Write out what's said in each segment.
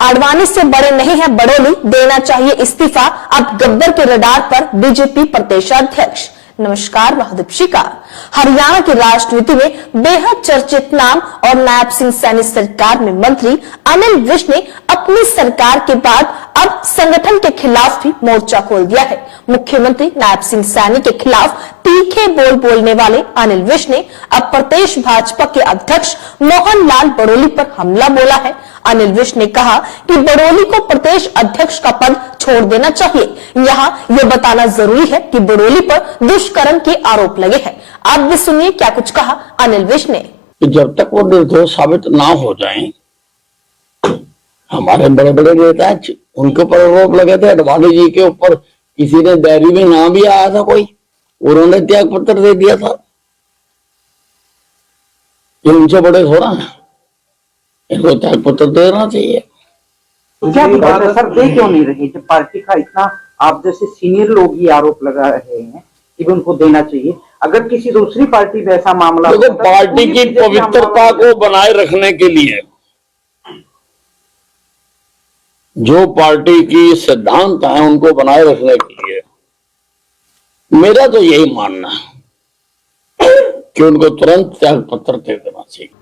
आडवाणी से बड़े नहीं है बड़ोली, देना चाहिए इस्तीफा, अब गब्बर के रडार पर बीजेपी प्रदेशाध्यक्ष। नमस्कार, मैं दीपिका। हरियाणा की राजनीति में बेहद चर्चित नाम और नायब सिंह सैनी सरकार में मंत्री अनिल विज ने अपनी सरकार के बाद अब संगठन के खिलाफ भी मोर्चा खोल दिया है। मुख्यमंत्री नायब सिंह सैनी के खिलाफ तीखे बोल बोलने वाले अनिल विज ने अब प्रदेश भाजपा के अध्यक्ष मोहन लाल बड़ोली पर हमला बोला है। अनिल विज ने कहा कि बड़ोली को प्रदेश अध्यक्ष का पद छोड़ देना चाहिए। यहाँ ये बताना जरूरी है कि बड़ोली पर दुष्कर्म के आरोप लगे हैं। आप भी सुनिए क्या कुछ कहा अनिल विज ने। जब तक वो निर्दोष साबित ना हो जाएं, हमारे बड़े बड़े नेता उनके ऊपर आरोप लगे थे। अडवाणी जी के ऊपर किसी ने डायरी में नाम भी आया था कोई, उन्होंने त्याग पत्र दे दिया था। ये उनसे बड़े थोड़ा है, इनको त्याग पत्र देना चाहिए। क्या बात है सर, दे क्यों नहीं रही? जब पार्टी का इतना आप जैसे सीनियर लोग ही आरोप लगा रहे हैं कि उनको देना चाहिए। अगर किसी दूसरी पार्टी में ऐसा मामला देखो, पार्टी की पवित्रता को बनाए रखने के लिए, जो पार्टी की सिद्धांत है उनको बनाए रखने के लिए मेरा तो यही मानना है कि उनको तुरंत त्याग पत्र दे देना चाहिए।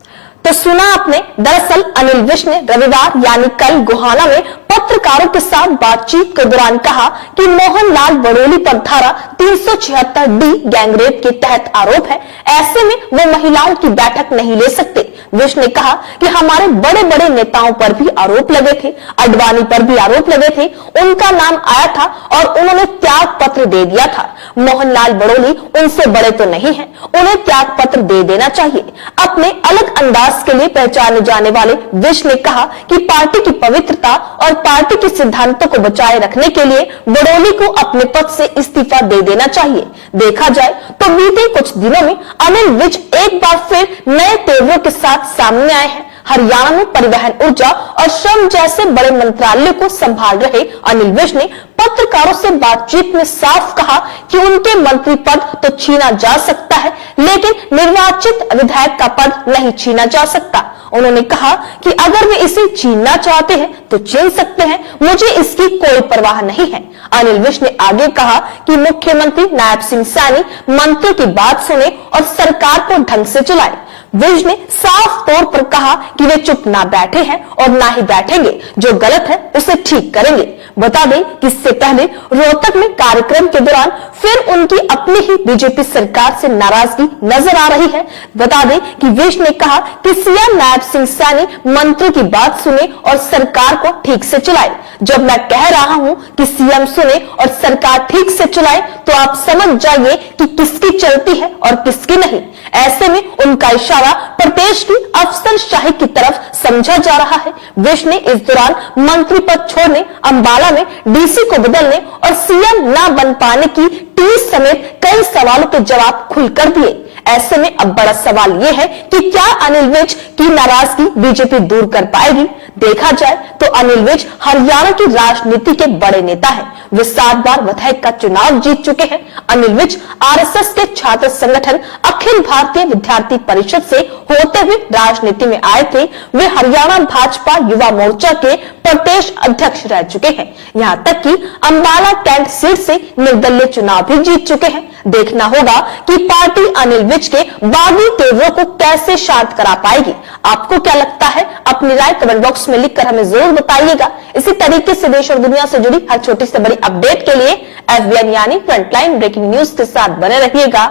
तो सुना आपने, दरअसल अनिल विज ने रविवार यानी कल गोहाना में पत्रकारों के साथ बातचीत के दौरान कहा कि मोहन लाल बड़ोली पर धारा 376D गैंगरेप के तहत आरोप है, ऐसे में वो महिलाओं की बैठक नहीं ले सकते। विज ने कहा कि हमारे बड़े बड़े नेताओं पर भी आरोप लगे थे, अडवाणी पर भी आरोप लगे थे, उनका नाम आया था और उन्होंने त्याग पत्र दे दिया था। मोहन लाल बड़ोली उनसे बड़े तो नहीं है, उन्हें त्याग पत्र दे देना चाहिए। अपने अलग अंदाज के लिए पहचाने जाने वाले विज ने कहा कि पार्टी की पवित्रता और पार्टी के सिद्धांतों को बचाए रखने के लिए बड़ोली को अपने पद से इस्तीफा दे देना चाहिए। देखा जाए तो बीते कुछ दिनों में अनिल विज एक बार फिर नए तेवरों के साथ सामने आए हैं। हरियाणा में परिवहन, ऊर्जा और श्रम जैसे बड़े मंत्रालयों को संभाल रहे अनिल विज ने पत्रकारों से बातचीत में साफ कहा कि उनके मंत्री पद तो छीना जा सकता है, लेकिन निर्वाचित विधायक का पद नहीं छीना जा सकता। उन्होंने कहा कि अगर वे इसे छीनना चाहते हैं तो छीन सकते हैं, मुझे इसकी कोई परवाह नहीं है। अनिल विज ने आगे कहा कि मुख्यमंत्री नायब सिंह सैनी मंत्री की बात सुने और सरकार को ढंग से चलाए। विज ने साफ तौर पर कहा कि वे चुप ना बैठे हैं और ना ही बैठेंगे, जो गलत है उसे ठीक करेंगे। बता दें कि इससे पहले रोहतक में कार्यक्रम के दौरान फिर उनकी अपनी ही बीजेपी सरकार से नाराजगी नजर आ रही है। बता दें कि विज ने कहा कि सीएम नायब सिंह सैनी मंत्री की बात सुने और सरकार को ठीक से चलाए। जब मैं कह रहा हूं कि सीएम सुने और सरकार ठीक से चलाए, तो आप समझ जाइए कि किसकी चलती है और किसकी नहीं। ऐसे में उनका इशारा प्रदेश की अफसरशाही की तरफ समझा जा रहा है। विज ने इस दौरान मंत्री पद छोड़ने, अंबाला में डीसी को बदलने और सीएम न बन पाने की टीस समेत कई सवालों के जवाब खुलकर दिए। ऐसे में अब बड़ा सवाल यह है कि क्या अनिल विज की नाराजगी बीजेपी दूर कर पाएगी? देखा जाए तो अनिल विज हरियाणा की राजनीति के बड़े नेता हैं। वे 7 बार विधायक का चुनाव जीत चुके हैं। अनिल विज आरएसएस के छात्र संगठन अखिल भारतीय विद्यार्थी परिषद से होते हुए राजनीति में आए थे। वे हरियाणा भाजपा युवा मोर्चा के प्रदेश अध्यक्ष रह चुके हैं। यहाँ तक कि अंबाला कैंट सीट से निर्दलीय चुनाव भी जीत चुके हैं। देखना होगा कि पार्टी अनिल विज के बागी तेवरों को कैसे शांत करा पाएगी। आपको क्या लगता है? अपनी राय कमेंट बॉक्स में लिखकर हमें जरूर बताइएगा। इसी तरीके से देश और दुनिया से जुड़ी हर छोटी से बड़ी अपडेट के लिए FBN यानी फ्रंटलाइन ब्रेकिंग न्यूज के साथ बने रहिएगा।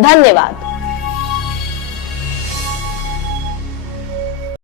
धन्यवाद।